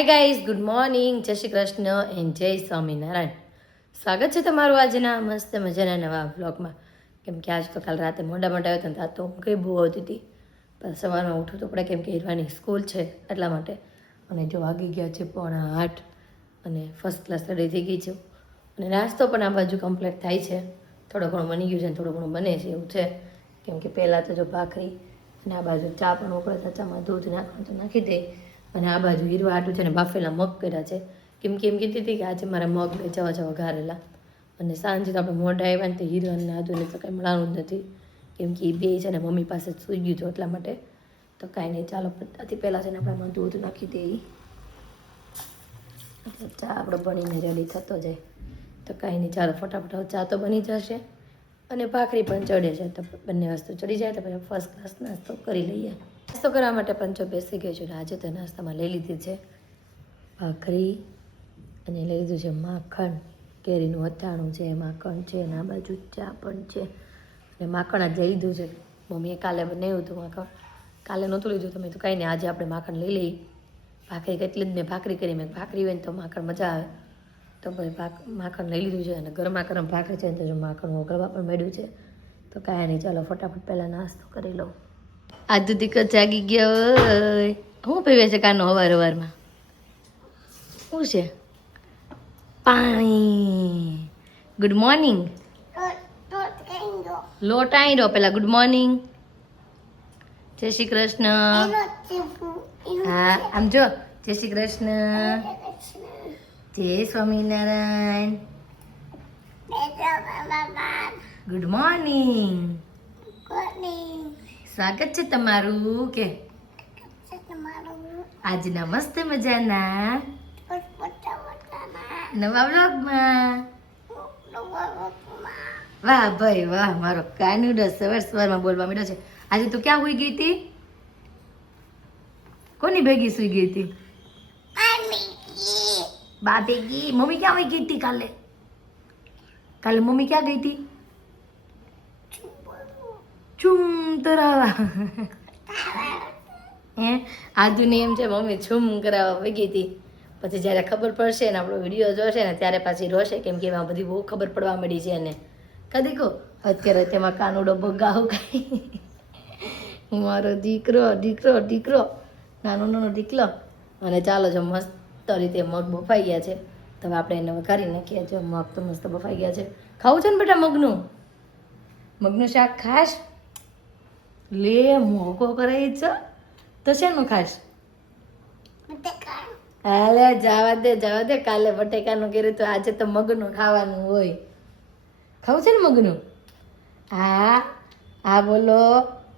Hi guys, good morning, જય Shri Krishna and જય સ્વામિનારાયણ. સ્વાગત છે તમારું આજના મસ્ત મજાના નવા વ્લોગમાં. કેમ કે આજ તો કાલ રાતે મોડા આવ્યો હતો ને તો હું કંઈ બહુ આવતી હતી, પણ સવારમાં ઉઠવું તો પડે કેમ કે હીરવાની સ્કૂલ છે એટલા માટે. અને જો વાગી ગયા છે 7:45 અને ફર્સ્ટ ક્લાસ રેડી થઈ ગઈ છું. અને નાસ્તો પણ આ બાજુ કમ્પ્લીટ થાય છે, થોડો ઘણો બની ગયું છે અને થોડું ઘણું બને છે એવું છે. કેમ કે પહેલાં તો જો ભાખરી અને આ બાજુ ચા પણ ઉકળતા ચામાં દૂધ નાખવાનું તો નાખી દે. અને આ બાજુ હીરવા આટું છે ને બાફેલા મગ કર્યા છે. કેમ કે એમ કહેતી હતી કે આજે મારા મગ લઈ જવા વઘારેલા. અને સાંજે તો આપણે મોઢા આવ્યા ને તો હીરો અને આદુને તો કંઈ મળવાનું જ નથી, કેમ કે એ બે છે ને મમ્મી પાસે જ સૂઈ ગયું હતું એટલા માટે. તો કાંઈ નહીં, ચાલો બધાથી પહેલાં છે ને આપણે આમાં દૂધ નાખી દઈએ એટલે ચા આપણો બનીને રેડી થતો જાય. તો કાંઈ નહીં, ચાલો ફટાફટ ચા તો બની જશે અને ભાખરી પણ ચડે છે. તો બંને વસ્તુ ચડી જાય તો પછી ફર્સ્ટ ક્લાસ નાસ્તો કરી લઈએ. નાસ્તો કરવા માટે પણ જો બેસી ગયો છું. આજે તો નાસ્તામાં લઈ લીધી છે ભાખરી અને લઈ લીધું છે માખણ, કેરીનું અથાણું છે, માખણ છે અને આ બાજુ ચા પણ છે. અને માખણ આજે લીધું છે, મમ્મીએ કાલે બનાવ્યું હતું માખણ, કાલે નહોતું લીધું. તમે તો કાંઈ નહીં, આજે આપણે માખણ લઈ લઈએ. ભાખરી કેટલી જ મેં ભાખરી કરી, મેં ભાખરી હોય ને તો માખણ મજા આવે. તો પછી માખણ લઈ લીધું છે અને ગરમા ગરમ ભાખરી છે ને તો જો માખણ ઓગળવા પણ મળ્યું છે. તો કાંઈ નહીં, ચાલો ફટાફટ પહેલાં નાસ્તો કરી લઉં. આજુ દીકરો જાગી ગયો હોય. શું પીવે છે કાનો અવારમાં? શું છે? પાણી. Good morning. લોટ આઈડો પેલા ગુડ મોર્નિંગ, જય શ્રી કૃષ્ણ. હા આમ જો, જય શ્રી કૃષ્ણ, જય સ્વામિનારાયણ, ગુડ મોર્નિંગ, સ્વાગત છે તમારું કે આજના મસ્ત મજાના નવા વ્લોગમાં. વાહ ભાઈ વાહ, મારો કાનુડો સવારમાં બોલવા માંડ્યો છે. આજે તું ક્યાં સુઈ ગઈ હતી? કોની ભેગી સુઈ ગઈ હતી? બા ભેગી. મમ્મી ક્યાં વહી ગઈ હતી કાલે? કાલે મમ્મી ક્યાં ગઈ હતી? ચૂમ તરાવા. હે આજુને એમ છે મમ્મી છૂમ કરાવવા વહી ગઈ હતી. પછી જ્યારે ખબર પડશે ને આપણો વિડીયો જોશે ને ત્યારે પાછી રોશે, કેમ કે એમાં બધી બહુ ખબર પડવા મળી છે. એને કદી કહો અત્યારે તેમાં કાનુડો બગાવ કઈ મારો દીકરો દીકરો દીકરો નાનો નાનો દીકલો. અને ચાલો જો મસ્ત રીતે મગ બફાઈ ગયા છે, તો આપણે એને વઘારી નાખીએ. જો મગ તો મસ્ત બફાઈ ગયા છે. ખાવું છે ને બેટા મગનું શાક ખાશ? લે મોકો કરાવી છે તો શેનું ખાશ? હાલે જવા દે, કાલે બટેકાનું કર્યું તો આજે તો મગનું ખાવાનું હોય. ખાવું છે ને મગનું? હા હા બોલો,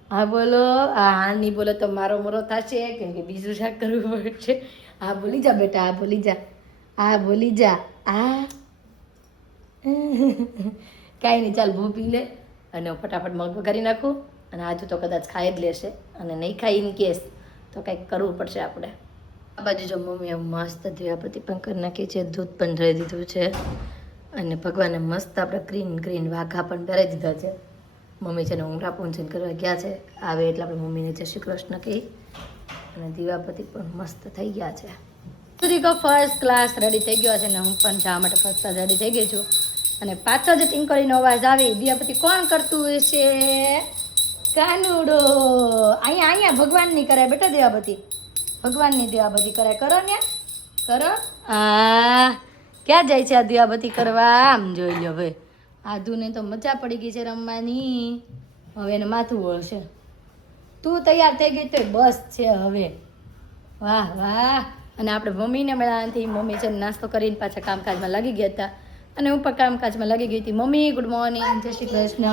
હા બોલો. હા નહીં બોલો તો મારો મરો થશે, કેમ કે બીજું શાક કરવું પડશે. હા બોલી જા બેટા, હા બોલી જા, હા બોલી જા. હા કાંઈ નહીં, ચાલ ભૂ પી લે અને ફટાફટ મગ વઘારી નાખું. અને આજુ તો કદાચ ખાઈ જ લેશે, અને નહીં ખાઈ ઇન કેસ તો કંઈક કરવું પડશે આપણે. આ બાજુ જો મમ્મીએ મસ્ત દીવાબત્તી પણ કરી નાખી છે, દૂધ પણ ધરી દીધું છે અને ભગવાને મસ્ત આપણે ગ્રીન વાઘા પણ પહેરાવી દીધા છે. મમ્મી છે ને ઊંઘરા પૂંજન કરવા ગયા છે, આવે એટલે આપણે મમ્મીને જય શ્રી કૃષ્ણ કહી. અને દીવાબત્તી પણ મસ્ત થઈ ગયા છે. સુરીકો ફર્સ્ટ ક્લાસ રેડી થઈ ગયો છે ને હું પણ જવા માટે ફર્સ્ટ ક્લાસ રેડી થઈ ગઈ છું. અને પાછળ જે ટીંકડીનો અવાજ આવે દીવાબત્તી કોણ કરતું હશે? કાનુડો. અહીંયા ભગવાનની કરાય બેટા દીવાબત્તી, ભગવાનની દીવાબત્તી કરાય. કરો ને કરો. હા ક્યાં જાય છે આ દીવાબત્તી કરવા? આમ જોઈ લો ભાઈ, આધુને તો મજા પડી ગઈ છે રમવાની. હવે એને માથું વળશે. તું તૈયાર થઈ ગઈ તો બસ છે હવે. વાહ વાહ. અને આપણે મમ્મીને મળ્યાથી મમ્મી છે નાસ્તો કરીને પાછા કામકાજમાં લાગી ગયા હતા, અને હું પણ કામકાજમાં લાગી ગઈ હતી. મમ્મી ગુડ મોર્નિંગ, જય શ્રી કૃષ્ણ.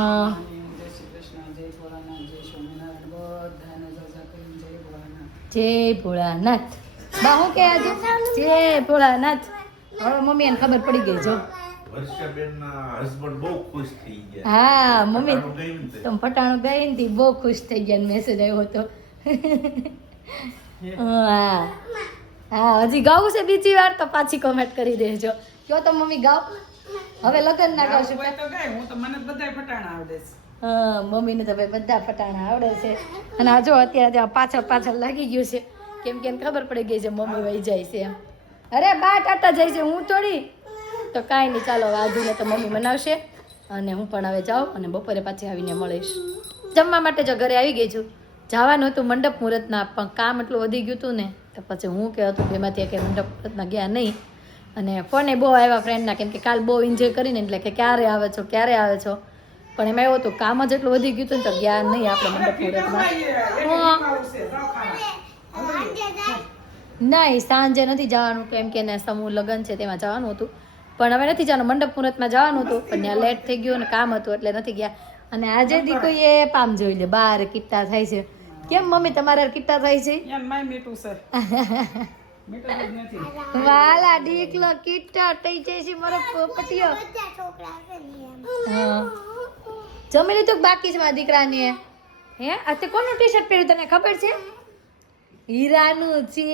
જય ભોળાનાથ. બા હું કે આજે જય ભોળાનાથ. હવે મમ્મી એને ખબર પડી ગઈ જો. હા મમ્મી તમે ફટાણું ગઈ ને બહુ ખુશ થઈ ગયા, મેસેજ આવ્યો હતો. હા હા હજી ગાવું છે બીજી વાર તો પાછી કોમેન્ટ કરી દેજો. કયો તો મમ્મી ગાવ. હવે લગન ના ગાવશું. હા મમ્મીને તો ભાઈ બધા ફટાણા આવડે છે. અને આ જો અત્યારે પાછળ લાગી ગયું છે. કેમ કે એને ખબર પડી ગઈ છે મમ્મી વહી જાય છે એમ. અરે બા ટાટા જાય છે, હું થોડી. તો કાંઈ નહીં, ચાલો આજુને તો મમ્મી બનાવશે અને હું પણ હવે જાઉં અને બપોરે પાછી આવીને મળીશ. જમવા માટે જો ઘરે આવી ગઈ છું. જવાનું હતું મંડપ મુહૂર્તના, પણ કામ એટલું વધી ગયું હતું ને તો પછી હું કે હતું બેમાંથી કે મંડપ મુહૂર્તમાં ગયા નહીં. અને ફોને બહુ આવ્યા ફ્રેન્ડના, કેમ કે કાલ બહુ એન્જોય કરીને એટલે કે ક્યારે આવે છો ક્યારે આવે છો. પણ એમાં એવું હતું કામ જ એટલું વધી ગયું હતું ને તો ગયા નહીં આપણે મંડપ મુહૂર્તમાં. નહીં, સાંજે નથી જવાનું, કેમ કે સમૂહ લગ્ન છે તેમાં જવાનું હતું. પણ હવે નથી જવાનું, મંડપ મુહૂર્તમાં જવાનું હતું પણ ત્યાં લેટ થઈ ગયું અને કામ હતું એટલે નથી ગયા. અને આજે દીકરીએ પામ જોઈ લે, બાર કિટ્ટા થાય છે. કેમ મમ્મી તમારે કિટ્ટા થાય છે? વાલા દીકલો કિટ્ટા થઈ જાય છે મારો પોપટીયો. જમી લીધું બાકી છે મારા દીકરાને? હે આ તે કોનું ટી શર્ટ પહેર્યું તને ખબર છે? હીરાનું છે.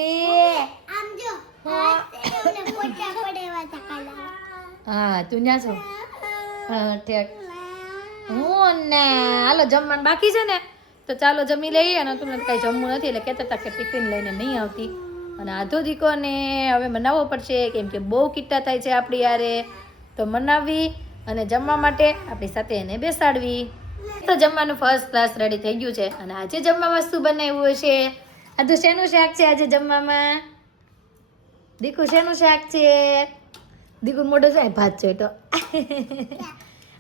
હા તું ન્યા છો? હા ઠીક. હું ને હાલો જમવાનું બાકી છે ને તો ચાલો જમી લઈએ. અને તમને કાંઈ જમવું નથી એટલે કહેતા હતા કે ટિફિન લઈને નહીં આવતી. અને આધો દીકોને હવે મનાવવો પડશે કેમ કે બહુ કિટ્ટા થાય છે આપણી યારે. તો મનાવવી અને જમવા માટે આપણી સાથે એને બેસાડવી. તો જમવાનું ફર્સ્ટ ક્લાસ રેડી થઈ ગયું છે. અને આજે જમવામાં શું બનાવ્યું હશે? આધુ શેનું શાક છે આજે જમવામાં? દીકુ શેનું શાક છે? દીકુ મોઢો છે ભાત છે તો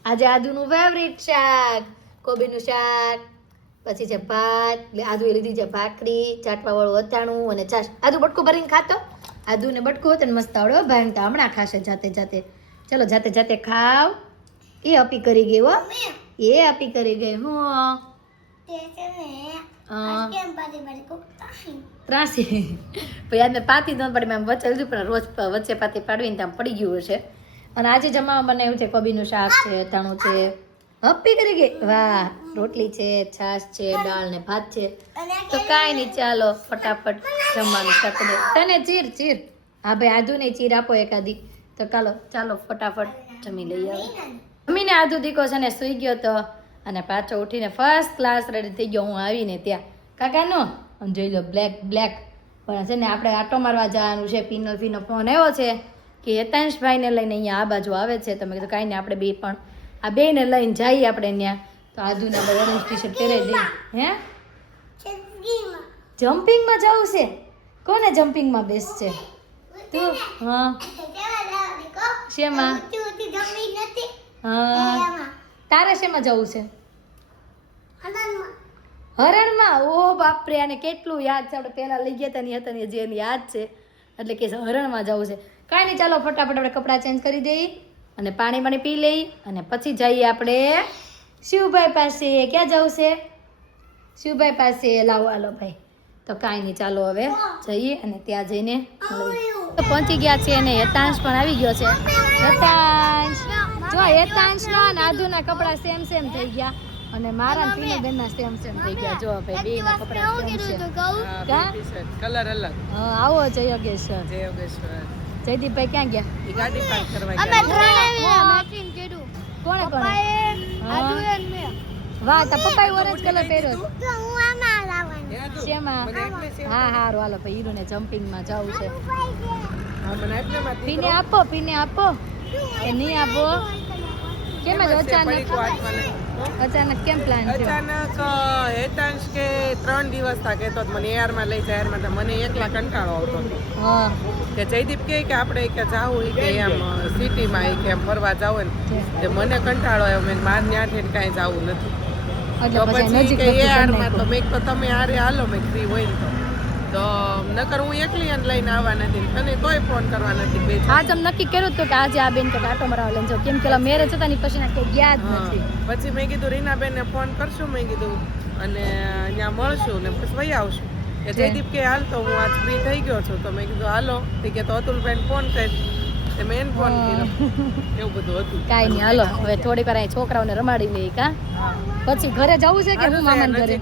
આજે આદુનું ફેવરિટ શાક, કોબીનું શાક, પછી છે ભાત. આદુએ લીધી છે ભાખરી, ચાટવાવાળું અથાણું અને છાશ. આદુ બટકું ભરીને ખાતો? આદુને બટકું હતું ને મસ્ત આવડે ભાઈ તો હમણાં ખાશે જાતે જાતે. ચલો જાતે જાતે ખાવ. એ અપી કરી ગઈ હો, એ અપી કરી ગઈ. હું ત્રાસી પછી યાદ પાતી ન પડી, મેં વચ્ચે લીધું પણ રોજ વચ્ચે પાતી પાડવીને ત્યાં પડી ગયું હશે. અને આજે જમવામાં બનાવ્યું છે કોબીનું શાક છે, અથાણું છે. હપ્પી કરી ગઈ, વાહ. રોટલી છે, છાશ છે, દાળ ને ભાત છે. તો કાંઈ નહીં, ચાલો ફટાફટ જમવાનું શાક દે. તને ચીર ચીર. હા ભાઈ આધુ ને ચીર આપો એકાદી. તો ચાલો ફટાફટ જમી લઈએ. હવે જમીને આધુ દીકો છે ને સૂઈ ગયો તો અને પાછો ઉઠીને ફર્સ્ટ ક્લાસ રેડી થઈ ગયો. હું આવીને ત્યાં કાકાનો જોઈ લો બ્લેક પણ છે ને આપણે આટો મારવા જવાનું છે. પીનો ફોન આવ્યો છે કે હેતાંશભાઈને લઈને અહીંયા આ બાજુ આવે છે. તમે કીધું કાંઈ નહીં આપણે બે પણ આ બેને લઈને જઈએ આપણે ત્યાં. તો આધુને આપણે ઓરેન્જ ટી શર્ટ પહેરાવી દઈએ. હે જમ્પિંગમાં જવું છે? કોને જમ્પિંગમાં બેસશે તું? હા શેમાં? હા તારે શેમાં જવું છે? હરણમાં? ઓ બાપરે, આને કેટલું યાદ છે. આપણે પહેલા લઈ ગયા હતા ને જે એને યાદ છે એટલે કે હરણમાં જવું છે. કાંઈ નહીં, ચાલો ફટાફટ આપણે કપડાં ચેન્જ કરી દઈએ અને પાણી પી લઈ અને પછી જઈએ આપણે શિવભાઈ પાસે. ક્યાં જવું છે? શિવભાઈ પાસે. લાવો હાલો ભાઈ. તો કાંઈ નહીં, ચાલો હવે જઈએ અને ત્યાં જઈને તો પહોંચી ગયા છે અને હેતાંશ પણ આવી ગયો છે. હેતાંશ જો, હેતાંશનો અને આધુના કપડાં સેમ થઈ ગયા અને મારા પીના બેનના સેમ થઈ ગયા. જો ભાઈ બેના કપડાં સેમ છે, કલર અલગ. હા આવો જય યોગેશ્વર. જયદીપભાઈ ક્યાં ગયા? ગાડી પાર્ક કરવા ગયા. કોણે વાહ, તા પપ્પાએ ઓરેન્જ કલર પહેર્યો છે. શેમાં? હા હારું હાલો ભાઈ, હીરુને જમ્પિંગમાં જવું છે. પીને આપો એ નહીં આપો. કેમ જ અચાનક કેમ પ્લાન થયો? અચાનક હેતાંશ કે 3 દિવસ થા કહેતો મને એરમાં લઈ જાય એરમાં. મને એકલા કંટાળો આવતો હતો કે જયદીપ કે આપણે કે જાવું કે એમ સિટીમાં કે એમ ફરવા જાવું ને તે મને કંટાળો આવ્યો. મેં માર ન્યાઠે કાંઈ જાવું નથી. તો પછી કે એરમાં તો મેં તો તમે આરે હાલો મેં ફ્રી હોય ને તો નકર હું એકલી એને લઈને આવવા નથી, તને તોય ફોન કરવા નથી. આજ અમે નક્કી કર્યું હતું કે આજે આ બેન કે આટો મરાવા લઈને જાવ, કેમ કે મેરેજ હતા ની પછી કે ગયા જ નથી. પછી મેં કીધું રીનાબેનને ફોન કરશું મેં કીધું અને ત્યાં મળશું ને પછી વહી આવશું. કે જયદીપ કે હાલ તો હું આજ ફ્રી થઈ ગયો છું. તો મેં કીધું હાલો. કે તો અતુલભાઈને ફોન કરી મેં એને ફોન કર્યો. એવું બધું હતું. કાંઈ નહીં, હાલો હવે થોડીક વાર છોકરાઓને રમાડી લઈએ. કા પછી ઘરે જવું છે કે હું મામાના ઘરે?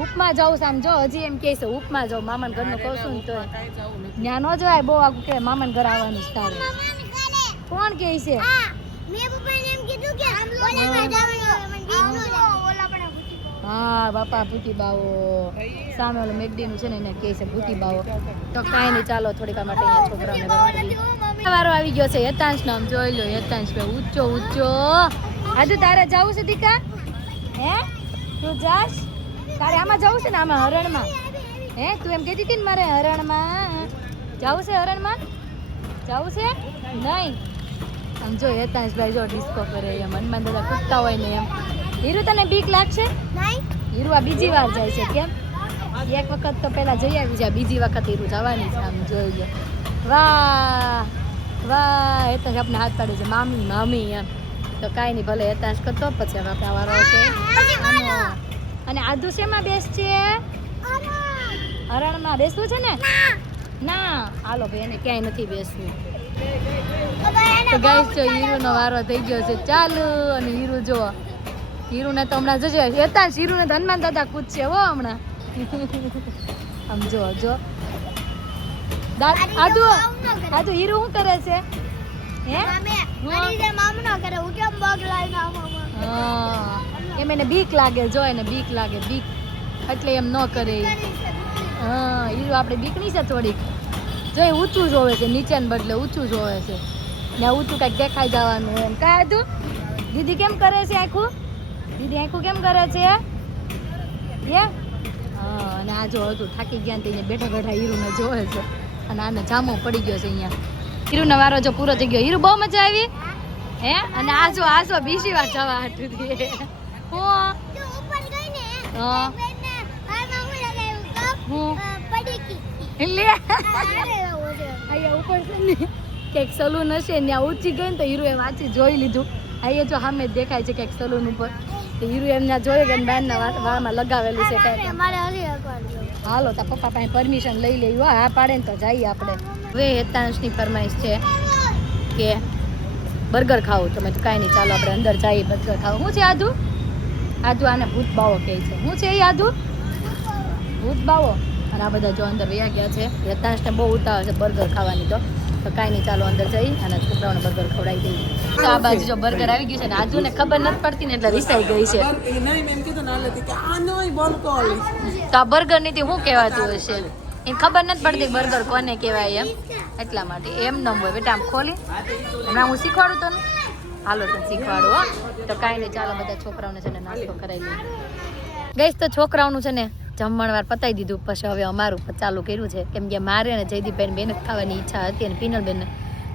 ઉપમાં જાઉં આમ જો હજી એમ કે છે ઉપમાં જાઉં મામાના ઘરનું કહું છું ને તો ત્યાં ન જવાય બહુ આગું કે મામાના ઘર આવવાનું તારે. કોણ કે છે? હા બાપા ભૂતી બાવો સામે ઓલું મેગડીનું છે ને એને કહે છે ભૂતી બાવો. તો કાંઈ નહીં, ચાલો થોડીક વાર માટે અહીંયા છોકરાઓને રમાડીએ. વારો આવી ગયો છે યતાંશ નો. આમ જોઈ લો યતાંશ ભાઈ ઊંચો ઊંચો. આજુ તારે જવું છે દીકા? હે તું જાશ? તારે આમાં જવું છે ને, આમાં હરણમાં? હે તું એમ કહેતી હતી ને મારે હરણમાં જવું છે? હરણમાં જવું છે? નહીં. આમ જો યતાંશભાઈ જો ડિસ્કો કરે એમ હનુમાન દાદા કૂદતા હોય ને એમ. હીરુ તને બીક લાગશે? હીરુ આ બીજી વાર જાય છે. કેમ? એક વખત તો પેલા જઈ આવી છે, બીજી વખત હીરુ જવાની છે. આમ જોઈ લો. વાહ વાહ, યતાંશ આપણે હાથ પાડે છે મામી મામી એમ. તો કાંઈ નહીં, ભલે યતાંશ કરતો, પછી હવે આપણા વારો છે. અને આદુ શેમાં બેસશે? હરણમાં બેસવું છે ને? ના હાલો ભાઈ, એને ક્યાંય નથી બેસવું. તો ગાઈસ જો હીરુનો વારો થઈ ગયો છે ચાલુ. અને હીરુ જો, હીરુને તો હમણાં જજો યતાંશ, હીરુને તો હનુમાન દાદા કૂદશે હો હમણાં. આમ જો જો આદુ આદુ હીરુ શું કરે છે? હે એમ એને બીક લાગે, જો એને બીક લાગે, બીક એટલે એમ ન કરે. હા હીરુ આપણે બીક નહીં છે થોડીક. જો એ ઊંચું જોવે છે, નીચે ને બદલે ઊંચું જોવે છે ને. ઊંચું કાંઈક દેખાઈ જવાનું એમ. કાંઈ હતું દીદી કેમ કરે છે આખું? દીદી આખું કેમ કરે છે? હા અને આ જો હતું થાકી ગયા ને બેઠા બેઠા હીરુને જોવે છે. અને આને જામો પડી ગયો છે અહીંયા. હીરુનો વારો જો પૂરો થઈ ગયો. હીરુ બહુ મજા આવી હે? અને આ જો બીજી વાર જવા હાટું થી હું અહીંયા ઉપર છે ને કંઈક સલૂન હશે ને, ત્યાં ઊંચી ગઈ ને તો હીરુએ વાંચી જોઈ લીધું. અહીંયા જો સામે જ દેખાય છે કંઈક સલૂન ઉપર. તો હીરુ એમને જોઈ ગયા બહારના વાળમાં લગાવેલું છે કાંઈ. હાલો તાર પપ્પા પાસે પરમિશન લઈ લેવું. હા પાડે ને તો જઈએ આપણે. હવે હેતાંશની ફરમાઈશ છે કે બર્ગર ખાવું. તો મેં તો કાંઈ નહીં, ચાલો આપણે અંદર જઈએ બર્ગર ખાવું. શું છે આદુ? આદુ આને ભૂત બાવો કહે છે. શું છે એ આદુ? ભૂત બાવો. અને આ બધા જો અંદર વયા ગયા છે. હેતાંશને બહુ ઉતાવળ છે બર્ગર ખાવાની. તો કાંઈ નહીં, ચાલો અંદર જઈ અને છોકરાઓને બર્ગર ખવડાવી દઈએ. તો આ બાજુ જો બર્ગર આવી ગયું છે ને આજુને ખબર નથી પડતી ને એટલે રિસાઈ ગઈ છે. તો આ બર્ગર ની શું કહેવાતું હશે એ ખબર નથી પડતી. બર્ગર કોને કહેવાય એમ, એટલા માટે એમ ન હોય. બેટા આમ ખોલી હમણાં હું શીખવાડું તને. હાલો તને શીખવાડું હો. તો કાંઈ નહીં, ચાલો બધા છોકરાઓને છે ને નાસ્તો કરાવી લઈએ. ગઈશ તો છોકરાઓનું છે ને જમણવાર પતાવી દીધું. પછી હવે અમારું ચાલુ કર્યું છે. કેમ કે મારે ને જયદીપબેન બેન ખાવાની ઈચ્છા હતી અને પિનલબેનને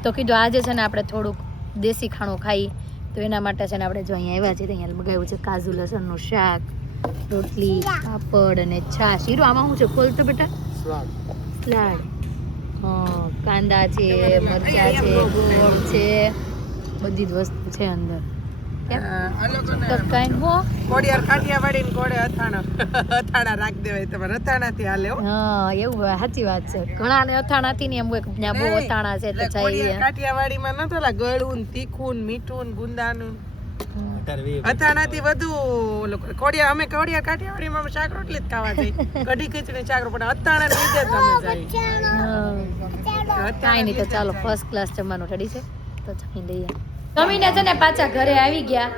તો કીધું આજે છે ને આપણે થોડુંક દેશી ખાણું ખાઈ. તો એના માટે છે ને આપણે જો અહીંયા આવ્યા છીએ તો અહીંયા મગાવ્યું છે કાજુ લસણનું શાક, રોટલી, પાપડ અને છાશ. હીરો આમાં શું છે ખોલ તો બેટા? સલાડ. હા કાંદા છે, મરચા છે, ગોળ છે, બધી જ વસ્તુ છે અંદર. કોડિયાર કાઠિયાવાડી ને કોડે અથાણા રાખી દેવાય. તમારે અથાણાથી હાલે હો. હા એવું સાચી વાત છે. ઘણા ને અથાણાથી ને એમ હોય ત્યાં બહુ અથાણા છે તો જઈએ. કાઠિયાવાડીમાં નતો લા ગળું ને તીખું ને મીઠું ને ગુંદાનું અથાણાથી વધુ કોડિયાર. અમે કોડિયાર કાઠિયાવાડીમાં શાક રોટલી જ ખાવા જઈએ. કઢી ખીચડી શાક રોટલી અથાણા લીધે જ અમે જઈએ. કાંઈ નહીં, તો ચાલો ફર્સ્ટ ક્લાસ જમવાનું રેડી છે તો જમી લઈએ. જમીને છે ને પાછા ઘરે આવી ગયા.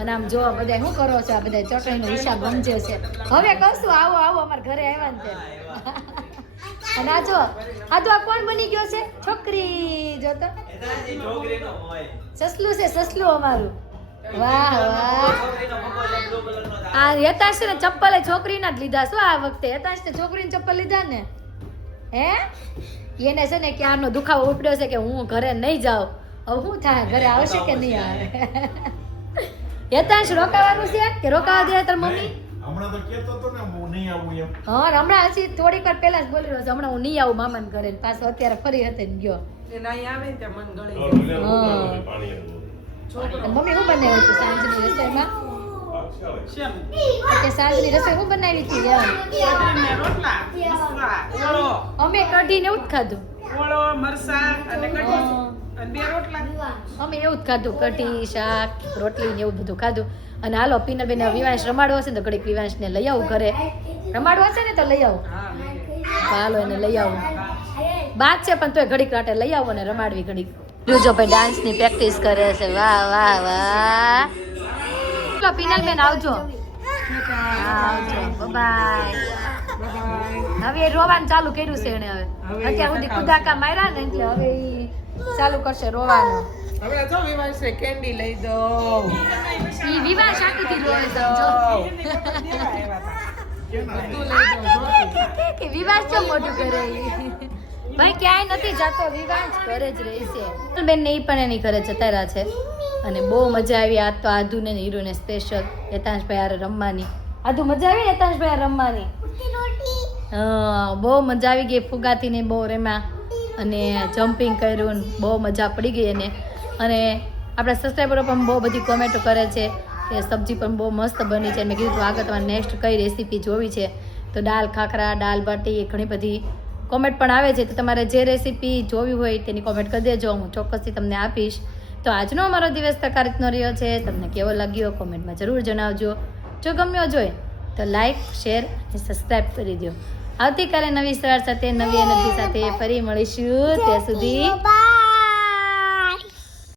અને આમ જો બધા શું કરો છો? આ બધા ચટણીનો હિસાબ સમજે છે. હવે કશું આવો આવો અમારા ઘરે આવ્યા ને. અને આ જો આ તો આ કોણ બની ગયો છે? છોકરી જો તો સસલું છે, સસલું અમારું. વાહ વાહ. આ યતાંશ ને ચપ્પલ છોકરીના જ લીધા શું આ વખતે? યતાંશ ને છોકરીને ચપ્પલ લીધા ને હે? એને છે ને ક્યારનો દુખાવો ઉપડ્યો છે કે હું ઘરે નહીં જાઉં. હવે શું થાય? ઘરે આવશે કે નહીં આવે? યતાંશ રોકાવાનું છે કે રોકાવા દે તાર મમ્મી? હમણાં તો કેતો તો ને હું નહીં આવું એમ. હા હમણાં હજી થોડીક વાર પહેલા જ બોલી રહ્યો છે હમણાં હું નહીં આવું મામાને ઘરે. પાછો અત્યારે ફરી હતી ને ગયો. મમ્મી શું બનાવ્યું હતું સાંજની રસોઈમાં? સાંજની રસોઈ શું બનાવી હતી? અમે કઢી ને એવું જ ખાધું. અમે એવું જ ખાધું, કઢી, શાક, રોટલી ને એવું બધું ખાધું. અને હાલો પિનલબેન વિવાંશ રમાડવો હશે ને તો ઘડીક વિવાંશને લઈ આવું ઘરે. રમાડવો હશે ને તો લઈ આવું. હાલો એને લઈ આવું. બાદ છે પણ તોય ઘડીક રાટે લઈ આવો ને રમાડવી ઘડીક. જોજો ભાઈ ડાન્સની પ્રેક્ટિસ કરે છે. વાહ વાહ વાહ. પિનલબેન આવજો. આવજો બાય. હવે એ રોવાનું ચાલુ કર્યું છે એને હવે અત્યાર સુધી કુદાકા માર્યા ને એટલે હવે ઈ ચાલુ કરશે રોવાનું. હવે જો વિવાંશને કેન્ડી લઈ દો. ઈ વિવાહ શાંતિથી રોવે છે કે વિવાહ ચો મોટું કરે ઈ. ભાઈ ક્યાંય નથી જાતો, વિવાહ ઘરે જ રહી છે. બેન ને ઈ પણ એની ઘરે જતા રહ્યા છે અને બહુ મજા આવી આજ તો આધુ ને હીરો ને સ્પેશિયલ યતાંશભાઈ હારે રમવાની. આધુ મજા આવી યતાંશભાઈ હારે રમવાની? હા બહુ મજા આવી ગઈ. ફુગાથી ને બહુ રમ્યા અને જમ્પિંગ કર્યું ને બહુ મજા પડી ગઈ એને. અને આપણા સબસ્ક્રાઈબરો પણ બહુ બધી કોમેન્ટો કરે છે કે સબ્જી પણ બહુ મસ્ત બની છે. મેં કીધું તો આગળ તમારે નેક્સ્ટ કઈ રેસીપી જોવી છે તો દાલ ખાખરા, દાલ બાટી એ ઘણી બધી કોમેન્ટ પણ આવે છે. તો તમારે જે રેસીપી જોવી હોય તેની કોમેન્ટ કરી દેજો, હું ચોક્કસથી તમને આપીશ. તો આજનો અમારો દિવસ આ રીતનો રહ્યો છે. તમને કેવો લાગ્યો કોમેન્ટમાં જરૂર જણાવજો. જો ગમ્યો જોઈએ તો લાઈક, શેર અને સબસ્ક્રાઈબ કરી દો. આવતીકાલે નવી સવાર સાથે નવી એનર્જી સાથે ફરી મળીશું. ત્યાં સુધી